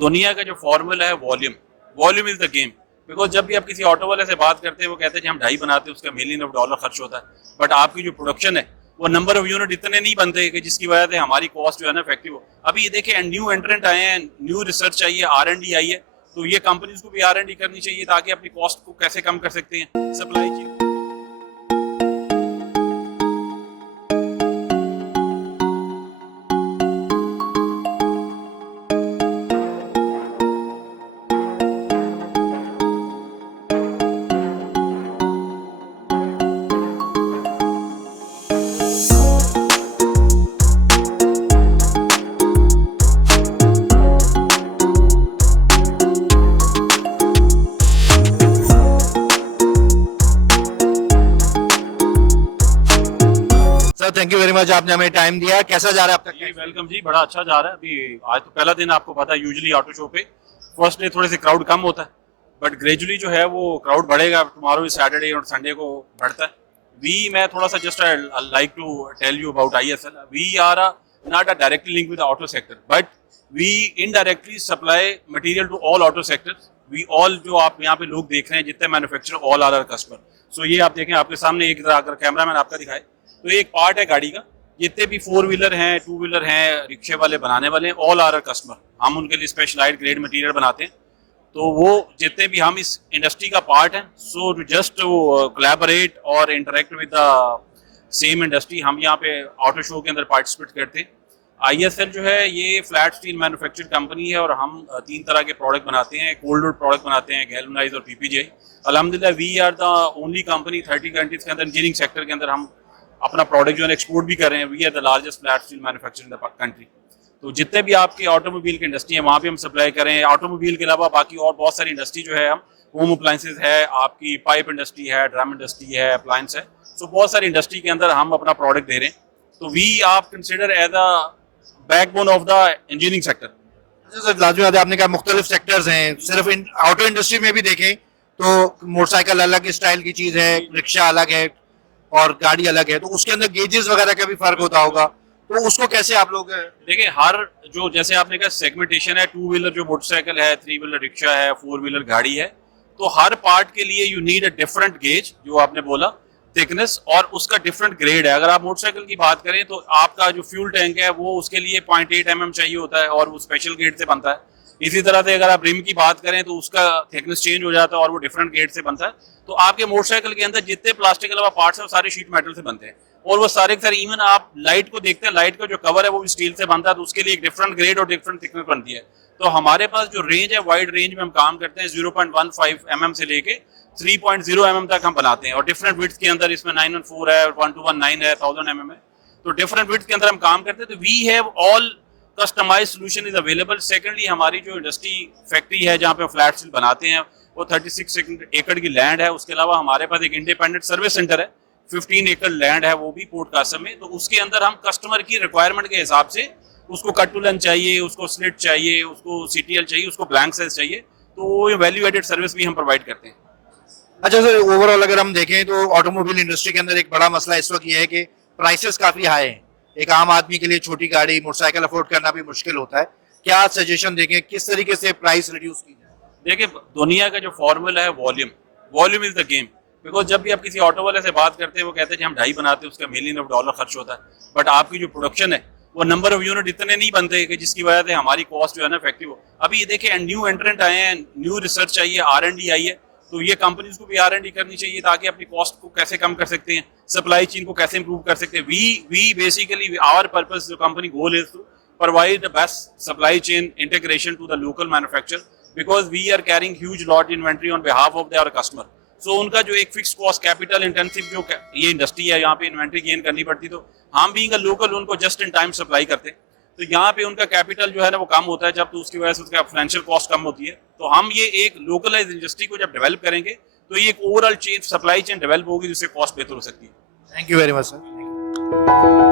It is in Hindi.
दुनिया का जो फॉर्मूला है volume, volume is the game. Because जब भी आप किसी ऑटो वाले से बात करते हैं वो कहते हैं कि हम ढाई बनाते हैं, उसका $1,000,000 खर्च होता है, बट आपकी जो प्रोडक्शन है वो नंबर ऑफ यूनिट इतने नहीं बनते कि जिसकी वजह से हमारी कॉस्ट जो है ना इफेक्टिव हो। अभी ये देखिए न्यू एंट्रेंट आए हैं, न्यू रिसर्च आई है, R&D आई है, तो ये कंपनीज को भी R&D करनी चाहिए ताकि अपनी कॉस्ट को कैसे कम कर सकते हैं, supply chain. Sir thank you very much, आपने हमें टाइम दिया। कैसा जा रहा है आपका? जी वेलकम जी, बड़ा अच्छा जा रहा है। अभी आज तो पहला दिन, आपको पता है यूजुअली ऑटो शो पे फर्स्ट डे थोड़े से क्राउड कम होता है, बट ग्रेजुअली जो है वो क्राउड बढ़ेगा। टुमारो इज सैटरडे और संडे को बढ़ता है। मैं थोड़ा सा just like to tell you about ISL। We are not a directly link with auto sector, but we indirectly supply material to all auto sectors. We all जो आप यहाँ पे लोग देख रहे हैं जितने manufacturer, all are our customer. So ये आप देखें, आपके सामने एक अगर कैमरामैन आपका दिखाए तो एक पार्ट है गाड़ी का। जितने भी 4 व्हीलर हैं, 2 व्हीलर हैं, रिक्शे वाले बनाने वाले हैं, ऑल आर कस्टमर। हम उनके लिए स्पेशलाइज्ड ग्रेड मटेरियल बनाते हैं। तो वो जितने भी हम इस इंडस्ट्री का पार्ट हैं, सो जस्ट टू कोलैबोरेट और interact with the same industry, हम यहाँ पे ऑटो शो के अंदर पार्टिसिपेट करते हैं। ISL जो है ये फ्लैट स्टील मैन्युफैक्चर कंपनी है और हम 3 तरह के प्रोडक्ट बनाते हैं। कोल्ड रोड प्रोडक्ट बनाते हैं, गैल्वनाइज और PPG। अल्हम्दुलिल्लाह we are the only company 30 countries के अंदर इंजीनियरिंग सेक्टर के अंदर हम अपना प्रोडक्ट जो है एक्सपोर्ट भी कर रहे हैं। We are the largest flat steel manufacture in the country. तो जितने भी आपके ऑटोमोबाइल की इंडस्ट्री है वहाँ पे हम सप्लाई करें। ऑटोमोबाइल के अलावा बाकी और बहुत सारी इंडस्ट्री जो है, हम होम अप्लायंसेज है, आपकी पाइप इंडस्ट्री है, ड्रम इंडस्ट्री है, अप्लायंस है, सो बहुत सारी इंडस्ट्री के अंदर हम अपना प्रोडक्ट दे रहे हैं। तो वी आप consider as a backbone of the engineering sector. अच्छा सर, लाजमी बात है, आपने कहा मुख्तलिफ सेक्टर्स हैं। सिर्फ ऑटो इंडस्ट्री में भी देखें तो मोटरसाइकिल अलग स्टाइल की चीज है, रिक्शा अलग है और गाड़ी अलग है, तो उसके अंदर गेजेस वगैरह का भी फर्क होता होगा। तो उसको कैसे आप लोग देखिए, हर जो जैसे आपने कहा सेगमेंटेशन है, 2 व्हीलर जो मोटरसाइकिल है, 3 व्हीलर रिक्शा है, 4 व्हीलर गाड़ी है, तो हर पार्ट के लिए you need a different gauge, जो आपने बोला थिकनेस, और उसका डिफरेंट ग्रेड है। अगर आप मोटरसाइकिल की बात करें तो आपका जो फ्यूल टैंक है वो उसके लिए 0.8 mm चाहिए होता है और वो स्पेशल गेट से बनता है। इसी तरह से अगर आप रिम की बात करें तो उसका थिकनेस चेंज हो जाता है और वो डिफरेंट गेट से बनता है। तो आपके मोटरसाइकिल के अंदर जितने प्लास्टिक के अलावा पार्ट्स हैं वो सारे शीट मेटल से बनते हैं, और वो सारे के सारे, इवन आप लाइट को देखते हैं, लाइट का जो कवर है वो भी स्टील से बनता है, तो उसके लिए एक डिफरेंट ग्रेड और डिफरेंट थिकनेस बनती है। तो हमारे पास जो रेंज है, वाइड रेंज में हम काम करते हैं। 0.15 mm से लेके 3.0 mm तक हम बनाते हैं, और डिफरेंट विड्थ के अंदर इसमें 914 है, 1219 है, 1000 mm है, तो डिफरेंट विड्थ के अंदर हम काम करते हैं। तो we have all customised solution is available. Secondly, हमारी जो इंडस्ट्री फैक्ट्री है जहाँ पे फ्लैट स्टील बनाते हैं वो 36 एकड़ की लैंड है। उसके अलावा हमारे पास एक इंडिपेंडेंट सर्विस सेंटर है, 15 एकड़ लैंड है, वो भी पोर्ट कासम में। तो उसके अंदर हम कस्टमर की रिक्वायरमेंट के हिसाब से, उसको कट टू लेंथ चाहिए, उसको स्लिट चाहिए, उसको CTL चाहिए, उसको ब्लैंक साइज चाहिए, तो वैल्यू एडेड सर्विस भी हम प्रोवाइड करते हैं। अच्छा सर, ओवरऑल अगर हम देखें तो ऑटोमोबाइल इंडस्ट्री के अंदर एक बड़ा मसला इस वक्त ये है कि प्राइसेस काफी हाई हैं। एक आम आदमी के लिए छोटी गाड़ी, मोटरसाइकिल अफोर्ड करना भी मुश्किल होता है। क्या सजेशन देंगे, किस तरीके से प्राइस रिड्यूस की जाए? देखिए, दुनिया का जो फॉर्मूला है volume, volume is the game. Because जब भी आप किसी ऑटो वाले से बात करते हैं वो कहते हैं कि हम ढाई बनाते हैं, उसका $1,000,000 खर्च होता है, बट आपकी जो प्रोडक्शन है वो नंबर ऑफ यूनिट इतने नहीं बनते कि जिसकी वजह से हमारी कॉस्ट जो है ना इफेक्टिव हो। अभी ये देखिए न्यू एंट्रेंट आए हैं, न्यू रिसर्च आई है, R&D आई है, तो ये कंपनीज को भी R&D करनी चाहिए ताकि अपनी कॉस्ट को कैसे कम कर सकते हैं, सप्लाई चेन को कैसे इंप्रूव कर सकते हैं। वी बेसिकली आवर पर्पस, जो company goal is to provide the best supply chain integration to the local manufacturer, because we are carrying huge lot inventory on behalf of their customer. So उनका जो एक फिक्स कॉस्ट, कैपिटल इंटेंसिव जो ये इंडस्ट्री है, यहाँ पे इन्वेंट्री गेन करनी पड़ती, तो हम बीइंग अ लोकल उनको जस्ट इन टाइम सप्लाई करते, तो यहाँ पे उनका कैपिटल जो है ना वो कम होता है जब, तो उसकी वजह से उसका फाइनेंशियल कॉस्ट कम होती है। तो हम ये एक लोकलाइज इंडस्ट्री को जब डेवलप करेंगे तो ये एक overall chain, supply chain develop होगी, जिससे कॉस्ट बेहतर हो सकती है। Thank you very much sir.